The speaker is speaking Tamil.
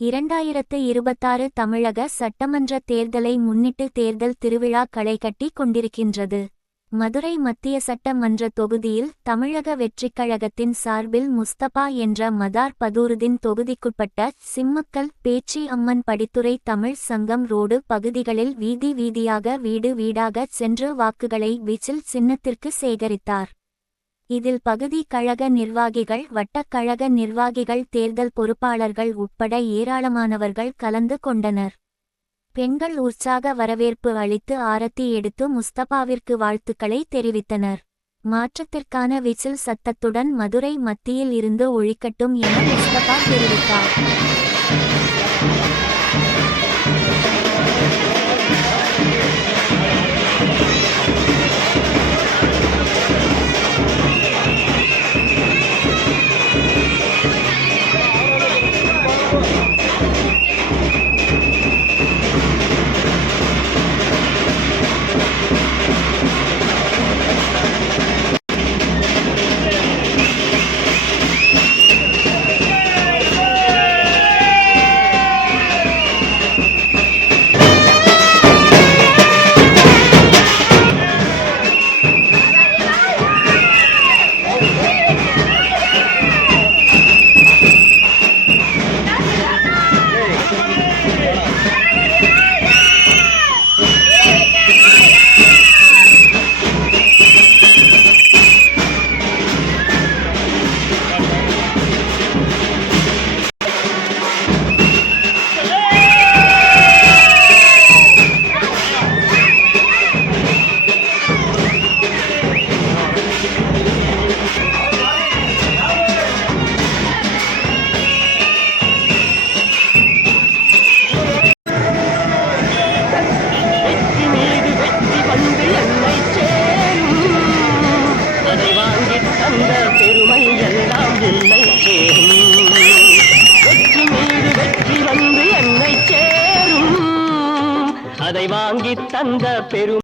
2026 தமிழக சட்டமன்ற தேர்தலை முன்னிட்டு தேர்தல் திருவிழா களைகட்டி கொண்டிருக்கின்றது. மதுரை மத்திய சட்ட மன்ற தொகுதியில் தமிழக வெற்றிக் கழகத்தின் சார்பில் முஸ்தபா என்ற மதார் பதூருதீன் தொகுதிக்குட்பட்ட சிம்மக்கல் பேச்சி அம்மன் படித்துறை தமிழ் சங்கம் ரோடு பகுதிகளில் வீதி வீதியாக வீடு வீடாக சென்று வாக்குகளை விசில் சின்னத்திற்கு சேகரித்தார். இதில் பகுதி கழக நிர்வாகிகள், வட்டக் கழக நிர்வாகிகள், தேர்தல் பொறுப்பாளர்கள் உட்பட ஏராளமானவர்கள் கலந்து கொண்டனர். பெண்கள் உற்சாக வரவேற்பு அளித்து ஆரத்தி எடுத்து முஸ்தபாவிற்கு வாழ்த்துக்களை தெரிவித்தனர். மாற்றத்திற்கான விசில் சத்தத்துடன் மதுரை மத்தியில் இருந்து ஒழிக்கட்டும் என முஸ்தபா தெரிவித்தார். அதை வாங்கி தந்த பெரும்